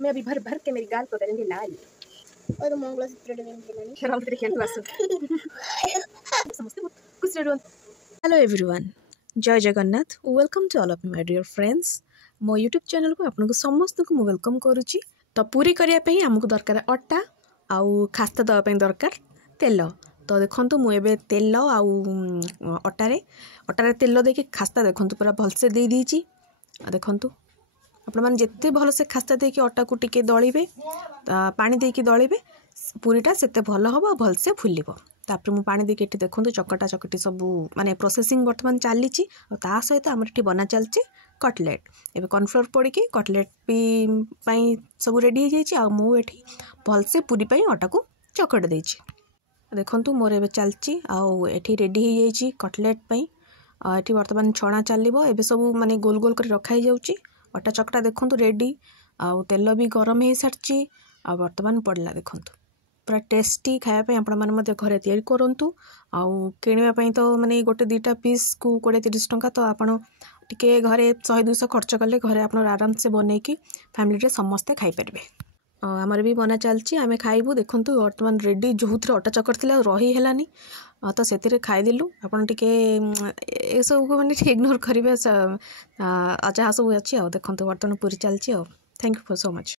मैं अभी भर भर के मेरी गाल को करेंगे लाल और मंगलसूत्र देंगे शराब तेरे खेल वासु समझते हो कुछ रेडो। हेलो एवरीवन, जय Jagannath. Welcome to all of my dear friends. मो यूट्यूब चैनल को आपन को समस्त को मु वेलकम करूची। तो पूरी करिया पे हमको दरकार अटा आउ खास्ता दवा पे दरकार तेल। तो देखंतु मु एबे तेल आउ अटारे तेल देके खास्ता देखंतु पूरा भलसे दे दीची। देखंतु आपण मान जेते भल से खास्ता देके अटा को टिके दळिबे पानी देके दळिबे पूरीटा सेते भल हबो भल से फुलिबो। तापर मु पानी देके एठी देखंतु चकटा चकटी सब माने प्रोसेसिंग वर्तमान चलीची और ता सहित हमर एठी बना चलची कटलेट। एबे कॉर्नफ्लोर पड़ी के कटलेट पई सब रेडी हो जाइची आ मु एठी भल से पूरी पई अटा को चकट देची। देखंतु मोर एबे चलची आ एठी रेडी हो जाइची कटलेट पई। एठी वर्तमान छणा चलिबो। एबे सब माने गोल गोल कर रखाई जाउची। अटा चकटा देखंतु रेडी आ तेल भी गरम हो सारची आ वर्तमान पड़ला। देखंतु पूरा टेस्टी खाया आपण मैंने घरे तैयारी करूँ। आउ किणवाई तो माने गोटे दुईटा पीस को 20-30 टंका तो आपड़ टे घरे 100-200 खर्च कले घरे आप आराम से बनईकी फैमिली समस्ते खाईपर। आमर भी बना चलची आम खाइबू। देखूँ वर्तमान रेडी जो थे अटा चकर थी रही है तो से खाईदेलु। आपड़ टे सब को मैंने इग्नोर करेंगे जहाँ सब अच्छी। देखो वर्तमान पूरी चलची। Thank you for so much.